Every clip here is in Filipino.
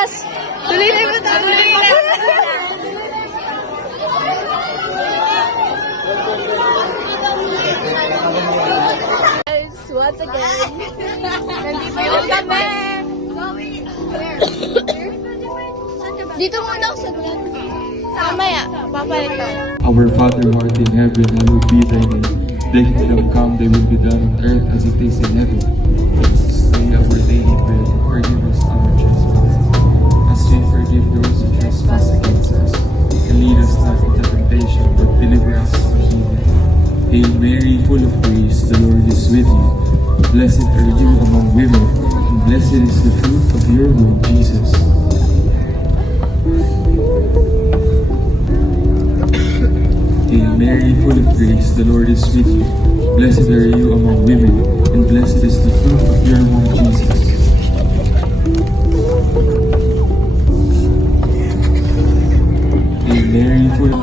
taas! Tuloy na yung taas! Tuloy na! Guys, once again, nandito yung kami! Dito muna ako sa vlog. Mamaya, papalit ka. Our Father who art in heaven, hallowed be thy name. Thy kingdom come, thy will be done on earth as it is in heaven. Give us this day our daily bread, and forgive us our trespasses, as we forgive those who trespass against us. And lead us not into temptation, but deliver us from evil. Hail Mary, full of grace, the Lord is with you. Blessed are you among women, and blessed is the fruit of your womb, Jesus. Hail Mary, full of grace, the Lord is with you. Blessed are you among women, and blessed is the fruit of your womb, Jesus. Hail Mary, full of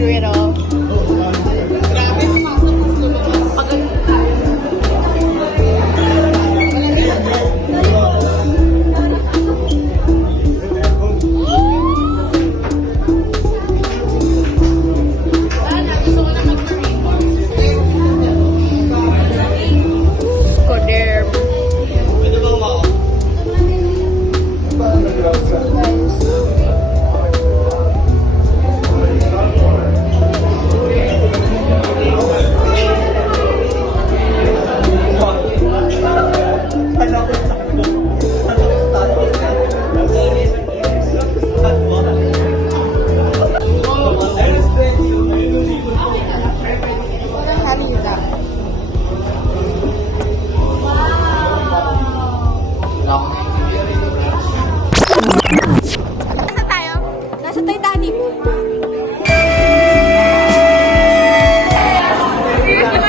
through it all. Go there. Nasa tayo? Nasa Titanic.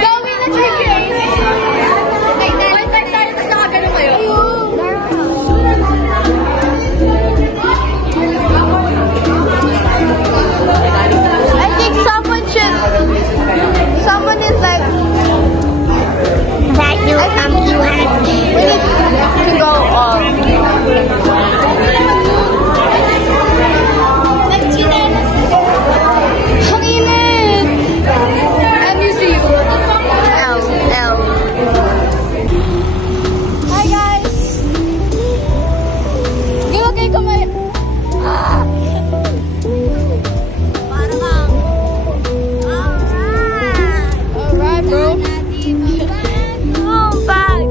Going na chicken! Titanic, tapos nakagano kayo? I think someone is like, that you come to us. We need to go on. Ang init! I miss you. L. Hi guys! Di ba kayo kumaya? Para kang... Alright bro. Oh, bag!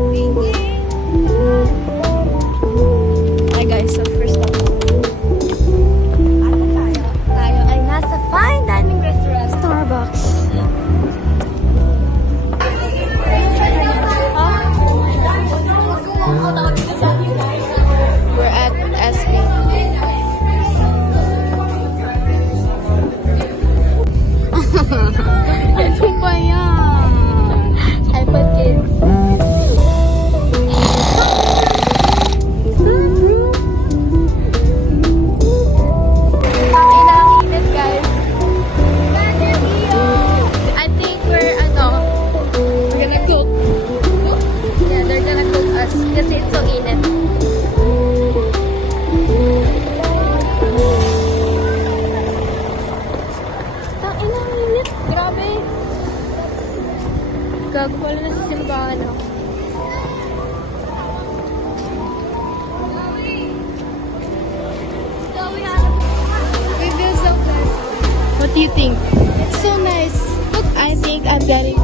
Hi guys, so first up. Tayo ay nasa fine dining restaurant, Starbucks. We're at SB. Ito pa yan. iPod kids. Init guys. I think we're gonna cook. Yeah, they're gonna cook us kasi it's so init. Tang ina, init. Grabe. Gago pala na sa simbahan ako. We feel so good. What do you think? It's so nice. Look, I think I'm getting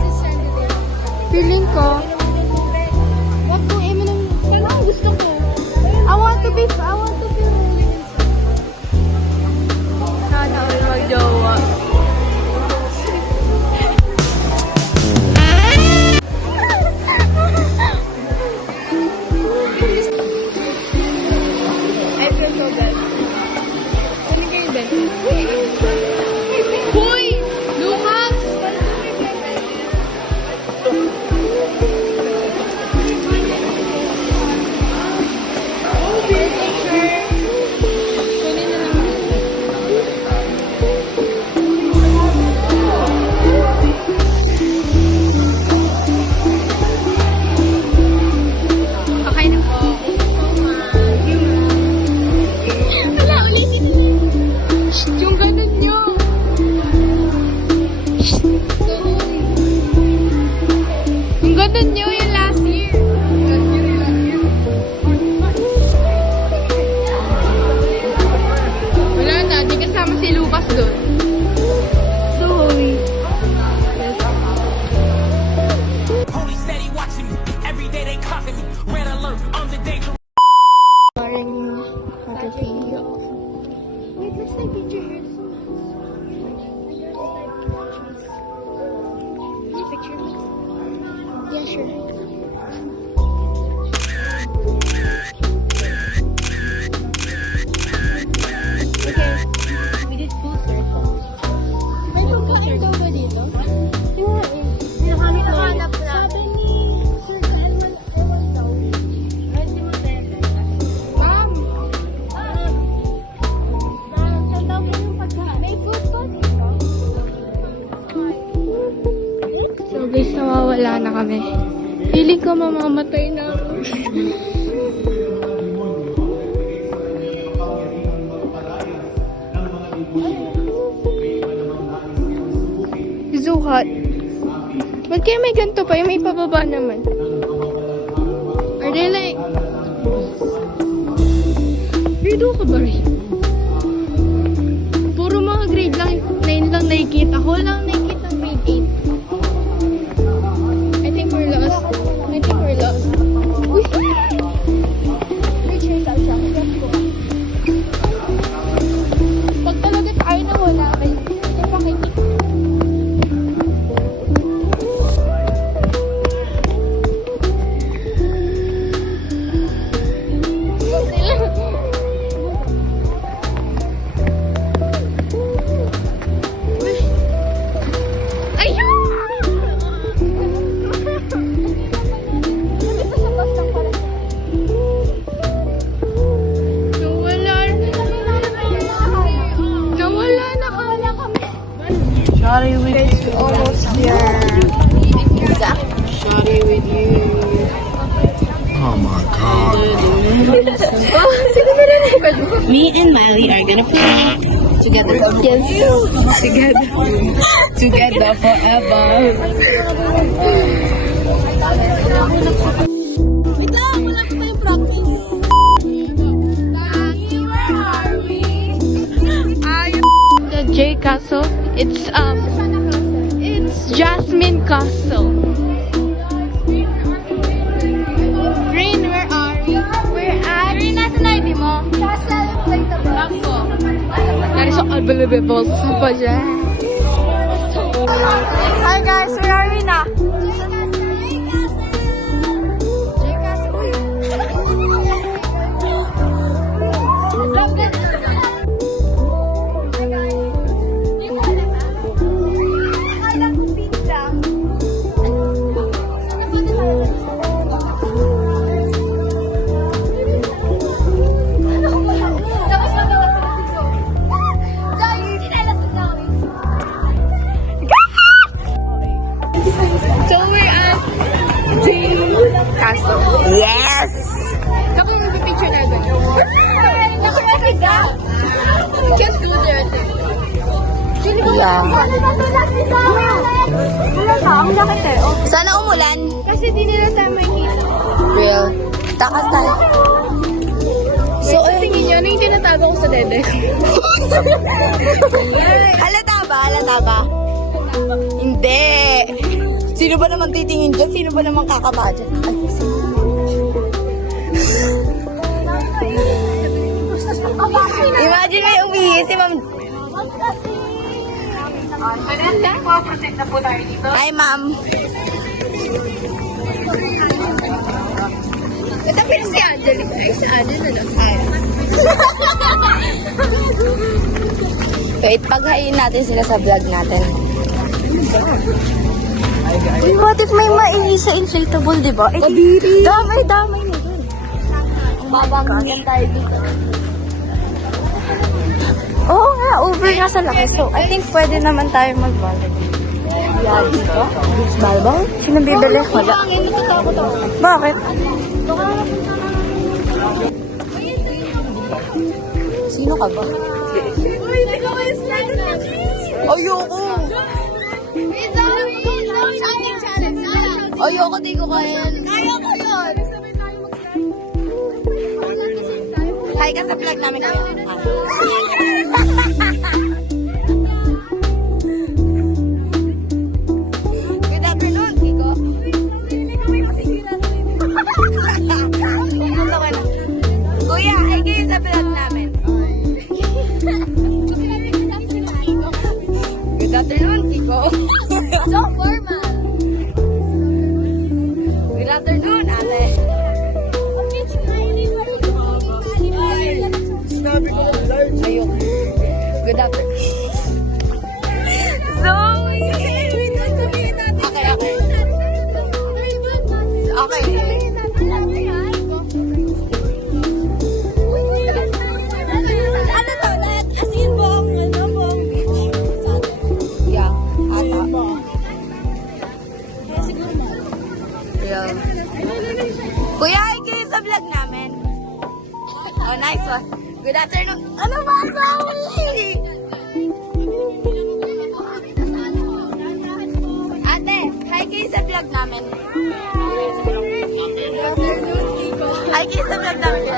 feeling ko. Wag kong iminum. Kailangan gusto ko. I want to be rolling inside. Sana all magjowa. I feel so bad. Kunin kayo din. Hoy! Lumak! Kunin na lang. Okay na po. Wala, ulitin na lang. Yung ganun nyo. Yung ganun nyo yung last year. Wala na, di kasama si Lucas doon. Sorry. Police steady watching me. Every day they clocking me. Red alert, I'm the danger. Parang mag-video. Wait, let's take picture here. Can you picture me? Yeah, sure. Okay. We did full circle. May pagkain daw ba dito? Yung hinahanap na. Sabi ni Sir Elman, ewan daw. Right, si Matete. Ma'am! Saan daw po yung pagkain? May food court dito? mawawala na kami. Feeling ko mamamatay na ako. It's so hot. Ba't kaya may ganito pa? Yung may pababa naman. Are they like... Grade ka ba rin? Puro mga grade lang, 9 lang nakikita. Whole lang nakikita grade 8. I think we're lost. Uy! Pag talaga tayo na wala kayo. Ito pakikita. Shawty with you. Almost here. Shawty with you. Me and Miley are gonna play together. Yes. Together forever. Wait lang, wala pa tayong practice. The J Castle. It's Jasmine Castle. Green, where are we? We're at... Green, nasa na ID mo? Castle Inflatable. Ako. That is so unbelievable. Super dyan. Hi guys, where are we na? So we're at J Castle. Yes! Ako yung picture na doon. Can't go there, I think. Yeah. Sana umulan. Kasi di nila tayo makikita. Real. Takas tayo. So, tingin nyo, ano yung tinatago ko sa dede ko? Halata ba? Halata ba? Hindi. Sino ba naman titingin dyan? Sino ba naman kakaba dyan? Ay, sino? Imagine may umihi si Ma'am. Hi, Ma'am. Ito pero si Angelica. Ay, si Angelica na lang. Wait, paghayin natin sila sa vlog natin. Uy, what if may maihi sa inflatable, di ba? Damay-damay na dun. Babanggan tayo dito. Oo nga, over nga sa laki. So, I think pwede naman tayo mag-volleyball. Yeah, dito? Beach volleyball? Sino bibili? Wala. Bakit? Sino ka ba? Uy, hindi ko kayo slide na Ayoko! Ayoko, di ko kaya. Kaya ko yun. Sabay tayo mag-slide. Hi ka sa vlog namin kami. Good afternoon, Kiko. Kuya, ay kayo sa vlog namin. Good afternoon, Kiko. So formal. Good afternoon, ate. Ayoko. Good afternoon. Zoe! Okay, okay. Okay. Ano to? Lahat? As in, buong beach. Yeah, ata. Siguro namin. Hi guys, sa vlog namin.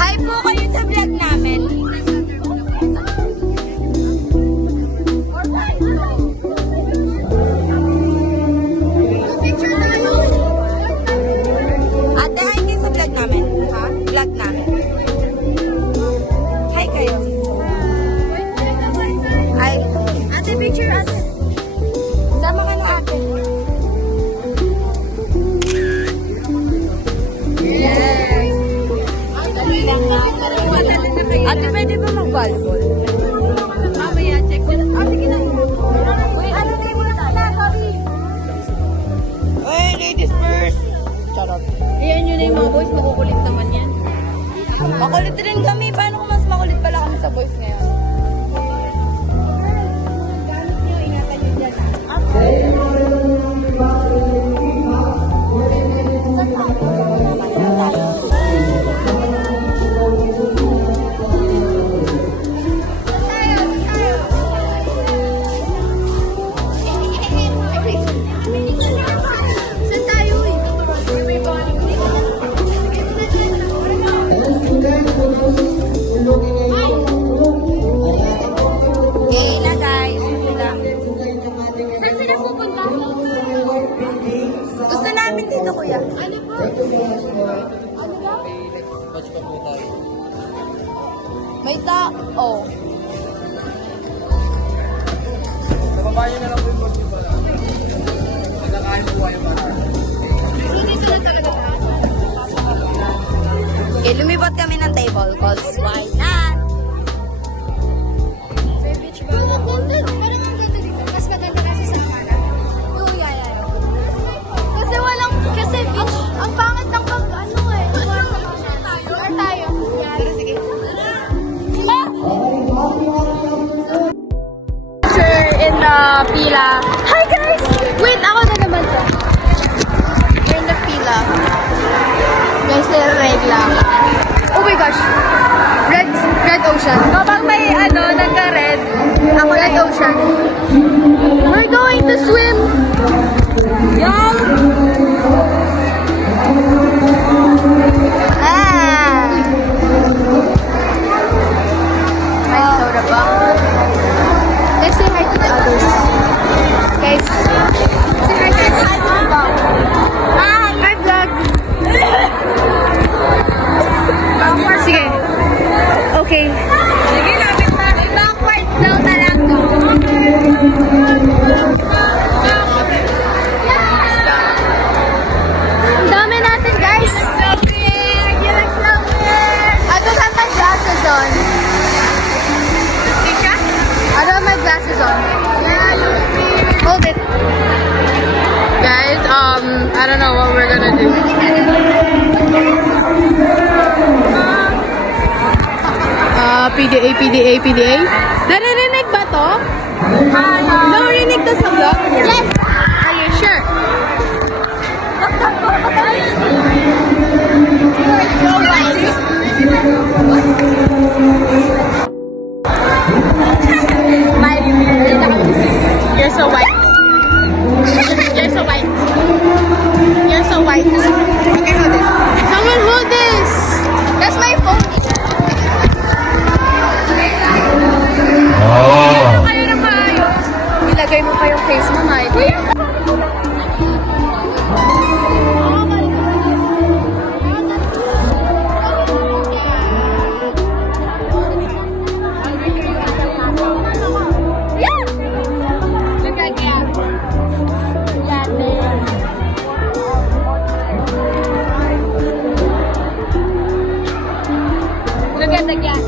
Hi po kayo sa vlog namin. Ate, hi kayo sa vlog namin. Ha? Vlog namin. Hi kayo. Hi. Ate, picture ate. Sama ka ng ate. Yes. Ate, pwede ba mag-volleyball? Mamaya, check ko. Ah, sige na. Uy, ano na yung mga sorry. Uy, ladies first. Charot. Ayan yun na yung mga boys, makukulit naman yan. Makulit rin kami. Paano kung mas makulit pala kami sa boys ngayon? Gamit nyo, ingatan nyo dyan ha. Saan tayo eh? Okay na guys. Saan sila pupunta? Gusto namin dito kuya. Ano po? Ano ba? May tao. Dito na talaga tayo. Okay, lumipat kami ng table cause why not? Sa beach ba? Oo, ganda. Parang ang ganda dito. Mas maganda kasi sa Amara. Oh, yeah. Kasi walang, kasi beach, ang pangit ng pag, ano eh. Saan tayo? Pero sige. Picture in the pila. Hi guys! Wait, ako na naman to. We're in the pila. Guys, regla. Oh my gosh. Red ocean. Kapag may nagka-red, Ako red ocean. We're going to swim. yung... May soda ba? Let's say hi to the others. Guys, say hi to the others. Hi, vlog. Sige. Okay. Sige, lapit na. Backwards daw talaga. Ang dami natin, guys. I don't have my glasses on. I don't have my glasses on. Hold it. Guys, I don't know what we're gonna do. PDA. Naririnig ba to? Naririnig to sa vlog? Yes! Are you sure? You are so white. You're so white. You're so white. You're so white. Okay, hold this. Someone hold this. That's my phone. Kayo na maayos. Ilagay mo pa yung face mo, Heidi. Look at the gas.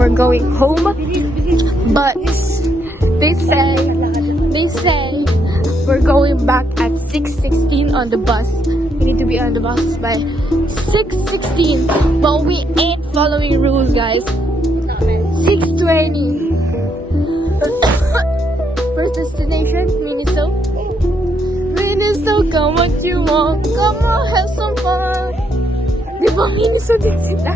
we're going home. But they say we're going back at 6:16 on the bus. We need to be on the bus by 6:16. But we ain't following rules, guys. 6:20. First destination, Miniso. Miniso, come what you want. Come on, have some fun. Di ba, Miniso din sila?